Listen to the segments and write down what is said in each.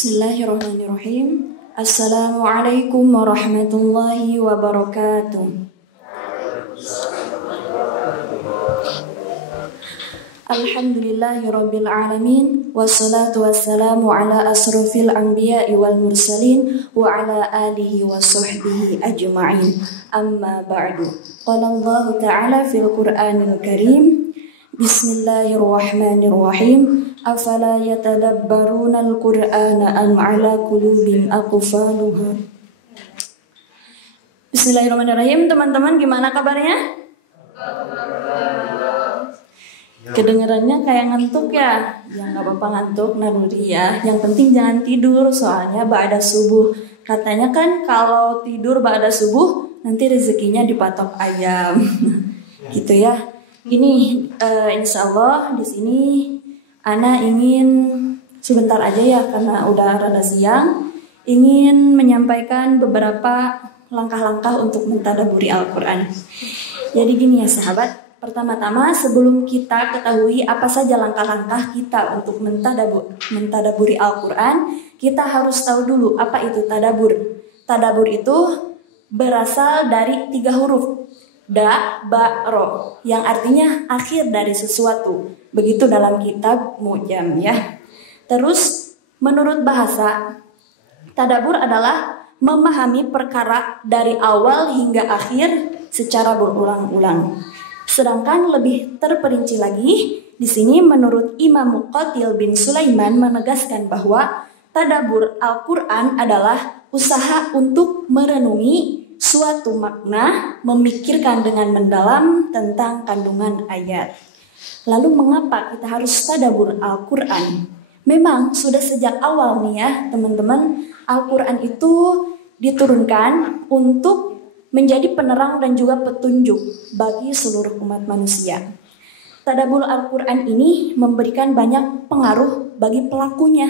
Bismillahirrahmanirrahim. Assalamualaikum warahmatullahi wabarakatuh. Alhamdulillahirabbil alamin wassalatu wassalamu ala asrofil anbiya'i wal mursalin wa ala alihi wa sahbihi ajma'in. Amma ba'du. Qala Allah ta'ala fil Qur'anil Karim. Bismillahirrahmanirrahim. Afala yatadabbaruna al-Qur'ana am ala qulubin aqfaluha. Bismillahirrahmanirrahim. Teman-teman, gimana kabarnya? Kedengarannya kayak ngantuk ya? Ya nggak apa-apa ngantuk, Naruri ya. Yang penting jangan tidur, soalnya ba'da subuh. Katanya kan kalau tidur ba'da subuh nanti rezekinya dipatok ayam. Gitu ya. Ini insya Allah di sini Ana ingin sebentar aja ya karena udah rada siang, ingin menyampaikan beberapa langkah-langkah untuk mentadaburi Al-Quran. Jadi gini ya sahabat, pertama-tama sebelum kita ketahui apa saja langkah-langkah kita untuk mentadaburi Al-Quran, kita harus tahu dulu apa itu tadabur. Tadabur itu berasal dari 3 huruf. Da, ba, ro, yang artinya akhir dari sesuatu. Begitu dalam kitab Mu'jam ya. Terus menurut bahasa, tadabur adalah memahami perkara dari awal hingga akhir secara berulang-ulang. Sedangkan lebih terperinci lagi, di sini menurut Imam Muqatil bin Sulaiman menegaskan bahwa tadabur Al-Quran adalah usaha untuk merenungi suatu makna, memikirkan dengan mendalam tentang kandungan ayat. Lalu mengapa kita harus tadabur Al-Quran? Memang sudah sejak awal nih ya teman-teman, Al-Quran itu diturunkan untuk menjadi penerang dan juga petunjuk bagi seluruh umat manusia. Tadabur Al-Quran ini memberikan banyak pengaruh bagi pelakunya,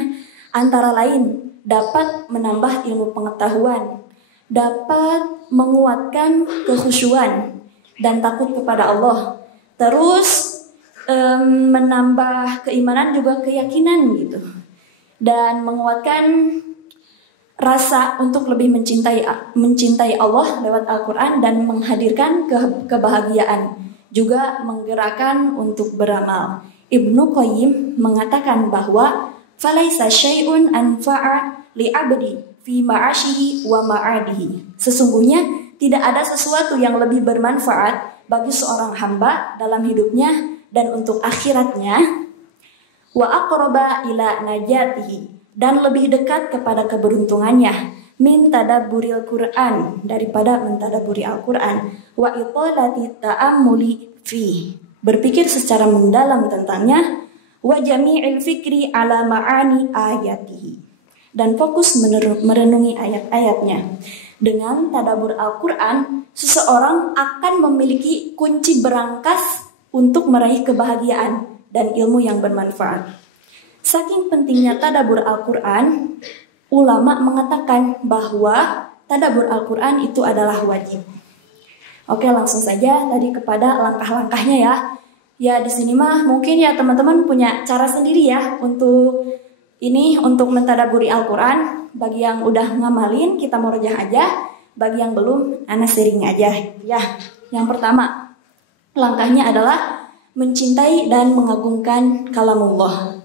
antara lain dapat menambah ilmu pengetahuan, dapat menguatkan kekhusyuan dan takut kepada Allah. Terus menambah keimanan juga keyakinan gitu. Dan menguatkan rasa untuk lebih mencintai Allah lewat Al-Quran dan menghadirkan kebahagiaan. Juga menggerakkan untuk beramal. Ibnu Qayyim mengatakan bahwa falaisa syai'un anfa'a li'abdi fi ma'asyihi wa ma'adihi. Sesungguhnya tidak ada sesuatu yang lebih bermanfaat bagi seorang hamba dalam hidupnya dan untuk akhiratnya, wa aqraba ila najatihi, dan lebih dekat kepada keberuntungannya, min tadabburil Qur'an, daripada mentadaburi Al-Quran, wa italati ta'ammuli fi, berpikir secara mendalam tentangnya, wa jami'il fikri ala ma'ani ayatihi, dan fokus merenungi ayat-ayatnya. Dengan tadabur Al-Quran, seseorang akan memiliki kunci berangkas untuk meraih kebahagiaan dan ilmu yang bermanfaat. Saking pentingnya tadabur Al-Quran, ulama mengatakan bahwa tadabur Al-Quran itu adalah wajib. Oke, langsung saja tadi kepada langkah-langkahnya ya. Ya di sini mah mungkin ya teman-teman punya cara sendiri ya untuk mentadaburi Al-Quran. Bagi yang udah ngamalin, kita murojaah aja. Bagi yang belum, ana sharing aja. Ya, yang pertama, langkahnya adalah mencintai dan mengagungkan kalamullah.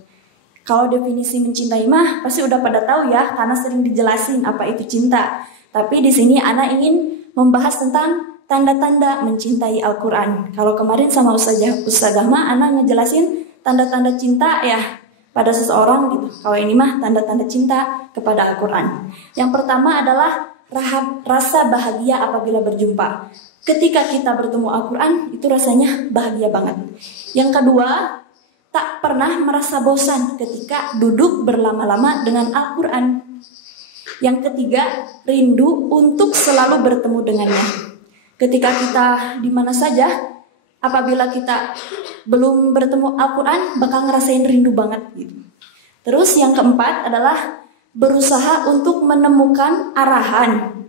Kalau definisi mencintai mah pasti udah pada tahu ya, karena sering dijelasin apa itu cinta. Tapi di sini ana ingin membahas tentang tanda-tanda mencintai Al-Quran. Kalau kemarin sama Ustazah mah ana ngejelasin tanda-tanda cinta ya pada seseorang gitu. Kalau ini mah tanda-tanda cinta kepada Al-Quran. Yang pertama adalah rasa bahagia apabila berjumpa. Ketika kita bertemu Al-Quran, itu rasanya bahagia banget. Yang kedua, tak pernah merasa bosan ketika duduk berlama-lama dengan Al-Quran. Yang ketiga, rindu untuk selalu bertemu dengannya. Ketika kita di mana saja, apabila kita belum bertemu Al-Quran, bakal ngerasain rindu banget gitu. Terus yang keempat adalah berusaha untuk menemukan arahan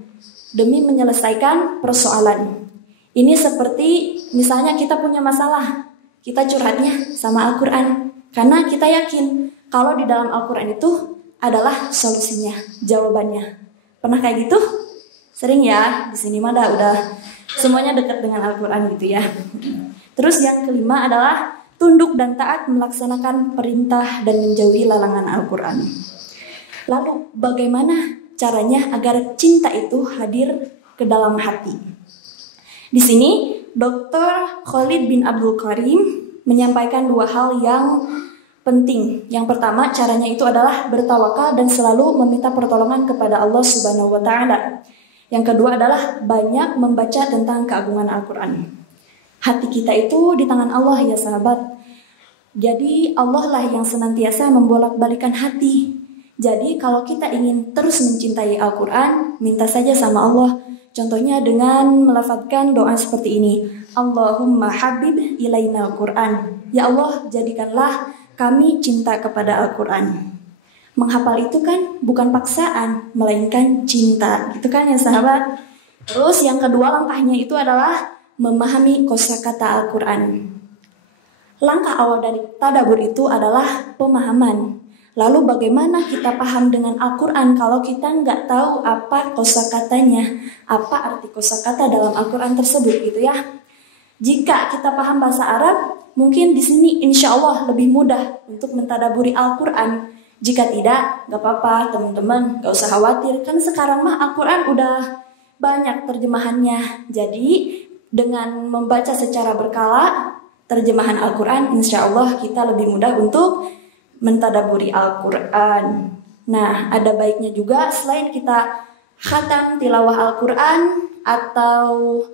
demi menyelesaikan persoalan. Ini seperti misalnya kita punya masalah, kita curhatnya sama Al-Quran. Karena kita yakin kalau di dalam Al-Quran itu adalah solusinya, jawabannya. Pernah kayak gitu? Sering ya, di sini mah udah semuanya dekat dengan Al-Quran gitu ya. Terus yang kelima adalah tunduk dan taat melaksanakan perintah dan menjauhi larangan Al-Quran. Lalu bagaimana caranya agar cinta itu hadir ke dalam hati? Di sini Dr. Khalid bin Abdul Karim menyampaikan dua hal yang penting. Yang pertama, caranya itu adalah bertawakal dan selalu meminta pertolongan kepada Allah Subhanahu wa taala. Yang kedua adalah banyak membaca tentang keagungan Al-Quran. Hati kita itu di tangan Allah ya sahabat. Jadi Allah lah yang senantiasa membolak-balikan hati. Jadi kalau kita ingin terus mencintai Al-Quran, minta saja sama Allah. Contohnya dengan melafadzkan doa seperti ini. Allahumma habib ilaina Al-Quran. Ya Allah, jadikanlah kami cinta kepada Al-Quran. Menghafal itu kan bukan paksaan, melainkan cinta. Itu kan ya sahabat. Terus yang kedua langkahnya itu adalah memahami kosakata Al-Quran. Langkah awal dari tadabbur itu adalah pemahaman. Lalu bagaimana kita paham dengan Al-Quran kalau kita nggak tahu apa kosakatanya, apa arti kosakata dalam Al-Quran tersebut gitu ya. Jika kita paham bahasa Arab, mungkin di sini insya Allah lebih mudah untuk mentadaburi Al-Quran. Jika tidak, nggak apa-apa teman-teman, nggak usah khawatir. Kan sekarang mah Al-Quran udah banyak terjemahannya. Jadi dengan membaca secara berkala terjemahan Al-Quran, insya Allah kita lebih mudah untuk mentadaburi Al-Quran. Nah, ada baiknya juga selain kita khatam tilawah Al-Quran atau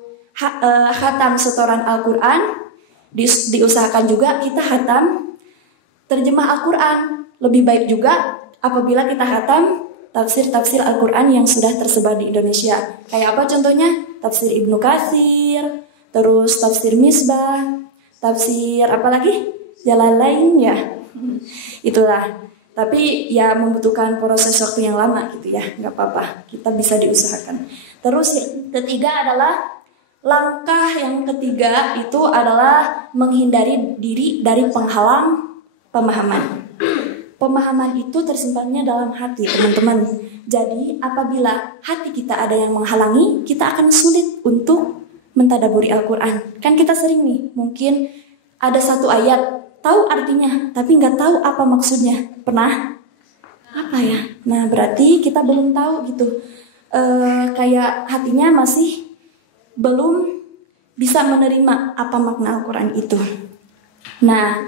khatam setoran Al-Quran, diusahakan juga kita khatam terjemah Al-Quran. Lebih baik juga apabila kita khatam tafsir-tafsir Al-Quran yang sudah tersebar di Indonesia. Kayak apa contohnya? Tafsir Ibnu Katsir, terus tafsir Misbah, tafsir apa lagi? Jalalain ya. Itulah. Tapi ya membutuhkan proses waktu yang lama gitu ya. Nggak apa-apa, kita bisa diusahakan. Terus yang ketiga adalah langkah yang ketiga itu adalah menghindari diri dari penghalang pemahaman. Pemahaman itu tersimpannya dalam hati, teman-teman. Jadi apabila hati kita ada yang menghalangi, kita akan sulit untuk mentadaburi Al-Quran. Kan kita sering nih, mungkin ada satu ayat, tahu artinya, tapi nggak tahu apa maksudnya. Pernah? Apa ya? Nah, berarti kita belum tahu gitu. Kayak hatinya masih belum bisa menerima apa makna Al-Quran itu. Nah,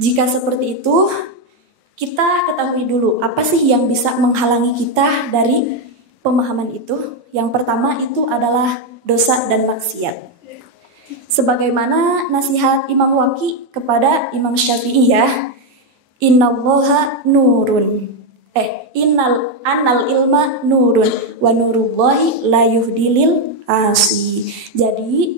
jika seperti itu, kita ketahui dulu apa sih yang bisa menghalangi kita dari pemahaman itu. Yang pertama itu adalah dosa dan maksiat. Sebagaimana nasihat Imam Waqi kepada Imam Syafi'i ya, innallaha nurun. Annal ilma nurun wa nurullahi la yuhdilil asi. Jadi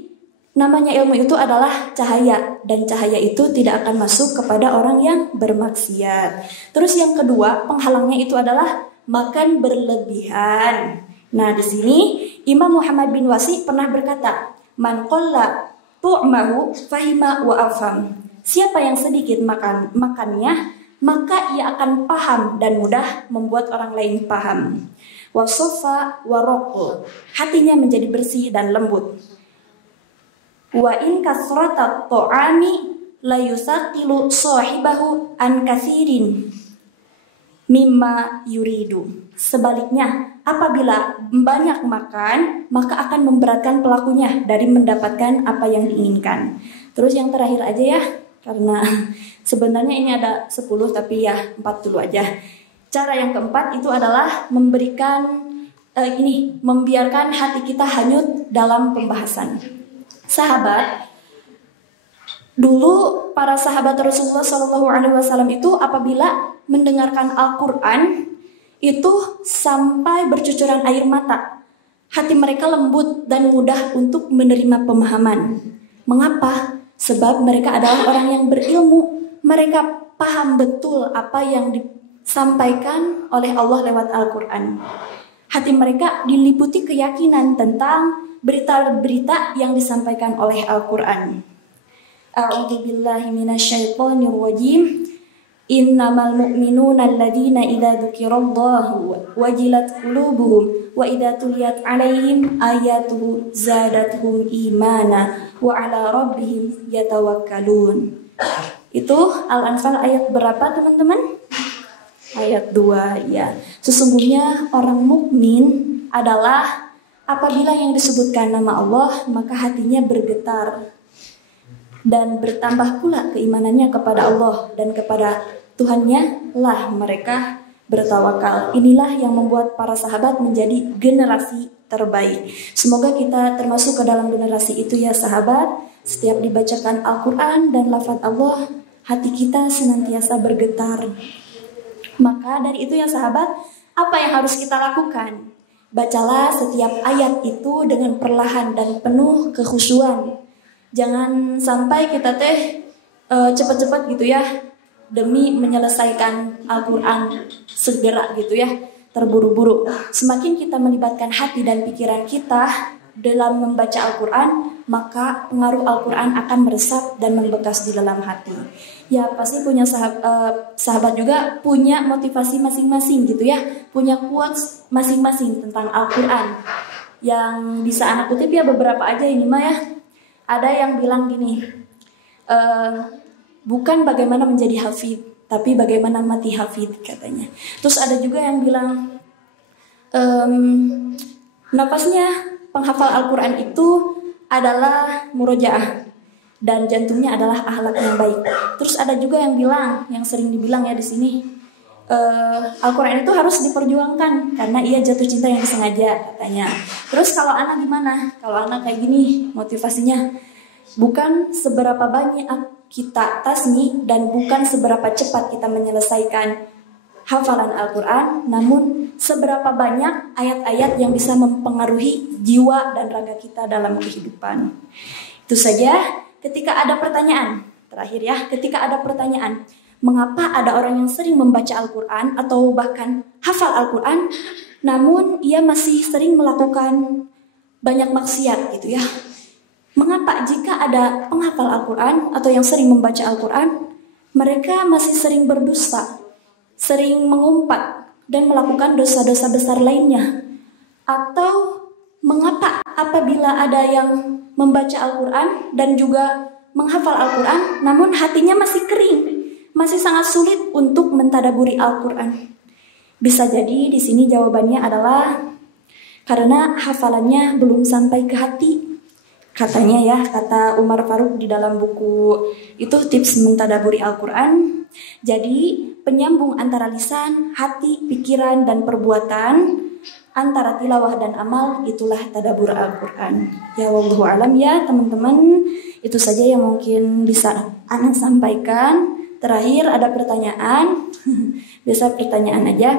namanya ilmu itu adalah cahaya, dan cahaya itu tidak akan masuk kepada orang yang bermaksiat. Terus yang kedua, penghalangnya itu adalah makan berlebihan. Nah, di sini Imam Muhammad bin Wasi pernah berkata, man qalla tu'mahu fahima wa afham. Siapa yang sedikit makannya, maka ia akan paham dan mudah membuat orang lain paham. Wa sofa wa raqu. Hatinya menjadi bersih dan lembut. Wa in kasrata ta'ami la yusaqilu sahibahu an katsirin mimma yuridu. Sebaliknya, apabila banyak makan, maka akan memberatkan pelakunya dari mendapatkan apa yang diinginkan. Terus yang terakhir aja ya, karena sebenarnya ini ada 10 tapi ya 4 dulu aja. Cara yang keempat itu adalah membiarkan hati kita hanyut dalam pembahasan. Sahabat, dulu para sahabat Rasulullah SAW itu apabila mendengarkan Al-Quran itu sampai bercucuran air mata. Hati mereka lembut dan mudah untuk menerima pemahaman. Mengapa? Sebab mereka adalah orang yang berilmu. Mereka paham betul apa yang disampaikan oleh Allah lewat Al-Quran. Hati mereka diliputi keyakinan tentang berita-berita yang disampaikan oleh Al-Quran. A'udzubillahi minasyaitonirrajim. Innamal mu'minuna alladzina idza dzukirallahu wajilat qulubuhum wa idza tuliyat 'alaihim ayatuhu zadatuhum imana wa 'ala rabbihim yatawakkalun. Itu Al-Anfal ayat berapa, teman-teman? Ayat 2 ya. Sesungguhnya orang mukmin adalah apabila yang disebutkan nama Allah maka hatinya bergetar dan bertambah pula keimanannya kepada Allah dan kepada Tuhannya lah mereka bertawakal. Inilah yang membuat para sahabat menjadi generasi terbaik. Semoga kita termasuk ke dalam generasi itu ya sahabat. Setiap dibacakan Al-Quran dan lafaz Allah, hati kita senantiasa bergetar. Maka dari itu ya sahabat, apa yang harus kita lakukan? Bacalah setiap ayat itu dengan perlahan dan penuh kekhusyuan. Jangan sampai kita cepat-cepat gitu ya, demi menyelesaikan Al-Quran segera gitu ya, terburu-buru. Semakin kita melibatkan hati dan pikiran kita dalam membaca Al-Quran, maka pengaruh Al-Quran akan meresap dan membekas di dalam hati. Ya pasti punya sahabat juga punya motivasi masing-masing gitu ya, punya quotes masing-masing tentang Al-Quran. Yang bisa anak kutip ya beberapa aja ini mah ya. Ada yang bilang gini, bukan bagaimana menjadi hafid, tapi bagaimana mati hafid katanya. Terus ada juga yang bilang, nafasnya penghafal Al-Quran itu adalah murojaah dan jantungnya adalah akhlak yang baik. Terus ada juga yang bilang, yang sering dibilang ya di sini, Al-Quran itu harus diperjuangkan karena ia jatuh cinta yang disengaja katanya. Terus kalau anak gimana? Kalau anak kayak gini motivasinya, bukan seberapa banyak kita tasmi dan bukan seberapa cepat kita menyelesaikan hafalan Al-Quran, namun seberapa banyak ayat-ayat yang bisa mempengaruhi jiwa dan raga kita dalam kehidupan. Itu saja. Ketika ada pertanyaan, terakhir ya, ketika ada pertanyaan, mengapa ada orang yang sering membaca Al-Quran atau bahkan hafal Al-Quran, namun ia masih sering melakukan banyak maksiat gitu ya? Mengapa jika ada penghafal Al-Quran atau yang sering membaca Al-Quran, mereka masih sering berdusta, sering mengumpat dan melakukan dosa-dosa besar lainnya? Atau mengapa apabila ada yang membaca Al-Quran dan juga menghafal Al-Quran, namun hatinya masih kering, masih sangat sulit untuk mentadaburi Al-Quran? Bisa jadi di sini jawabannya adalah karena hafalannya belum sampai ke hati. Katanya ya, kata Umar Faruk di dalam buku itu Tips Mentadaburi Al-Quran. Jadi penyambung antara lisan, hati, pikiran, dan perbuatan, antara tilawah dan amal, itulah tadabur Al-Quran. Ya wallahu alam ya teman-teman. Itu saja yang mungkin bisa Ana sampaikan. Terakhir ada pertanyaan. Biasa pertanyaan aja.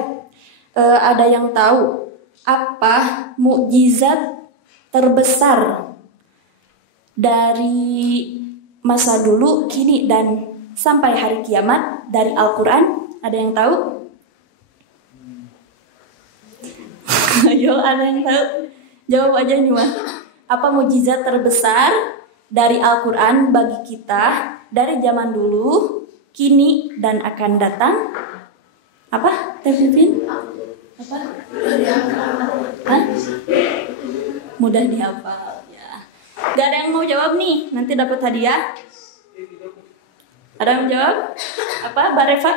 Ada yang tahu apa mukjizat terbesar dari masa dulu, kini, dan sampai hari kiamat dari Al-Quran? Ada yang tahu? Ayo, ada yang tahu? Jawab aja nih Mas. Apa mukjizat terbesar dari Al-Quran bagi kita dari zaman dulu, kini, dan akan datang? Apa? Tevin? Apa? Hah? Mudah dihafal ya. Gak ada yang mau jawab nih, nanti dapat hadiah. Ada yang jawab? Apa? Mbak Reva?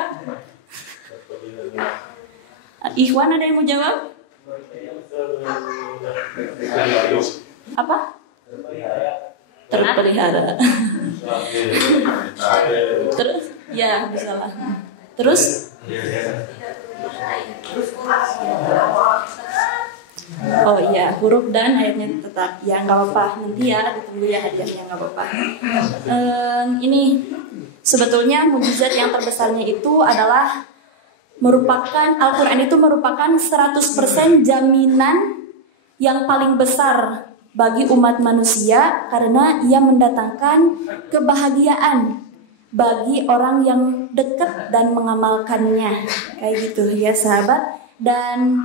Ikhwan ada yang mau jawab? Apa? Terpelihara. Terus? Ya, bisa lah. Terus? Oh iya, huruf dan ayatnya tetap. Ya nggak apa-apa, nanti ya ditunggu ya hadiahnya, nggak apa-apa. Ini sebetulnya mukjizat yang terbesarnya itu adalah merupakan Al-Quran itu merupakan 100% jaminan yang paling besar bagi umat manusia karena ia mendatangkan kebahagiaan bagi orang yang dekat dan mengamalkannya. Kayak gitu ya sahabat. Dan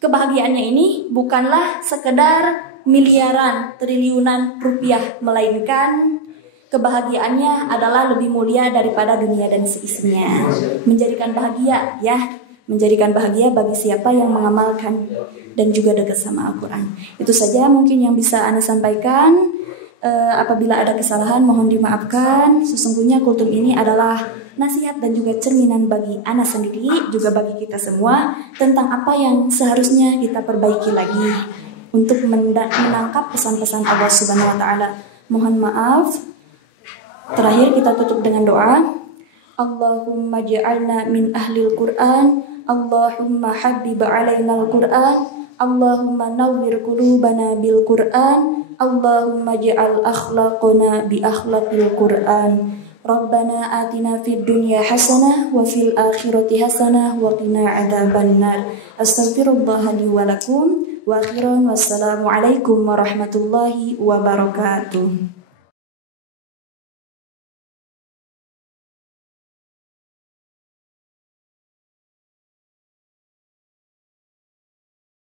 kebahagiaannya ini bukanlah sekedar miliaran, triliunan rupiah, melainkan kebahagiaannya adalah lebih mulia daripada dunia dan seisinya. Menjadikan bahagia ya, menjadikan bahagia bagi siapa yang mengamalkan dan juga dekat sama Al-Quran. Itu saja mungkin yang bisa Ana sampaikan. Apabila ada kesalahan mohon dimaafkan. Sesungguhnya kultum ini adalah nasihat dan juga cerminan bagi Ana sendiri, juga bagi kita semua, tentang apa yang seharusnya kita perbaiki lagi untuk menangkap pesan-pesan Allah Subhanahu wa Ta'ala. Mohon maaf. Terakhir kita tutup dengan doa. Allahumma ja'alna min ahlil Qur'an, Allahumma habib alaina al-Qur'an, Allahumma nawwir qulubana bil Qur'an, Allahumma ja'al akhlaqana bi akhlaqil Qur'an. Rabbana atina fid dunya hasanah wa fil akhirati hasanah wa qina adzabannar. Astaghfirullah li wa lakum wa akhiran wassalamu alaikum warahmatullahi wabarakatuh.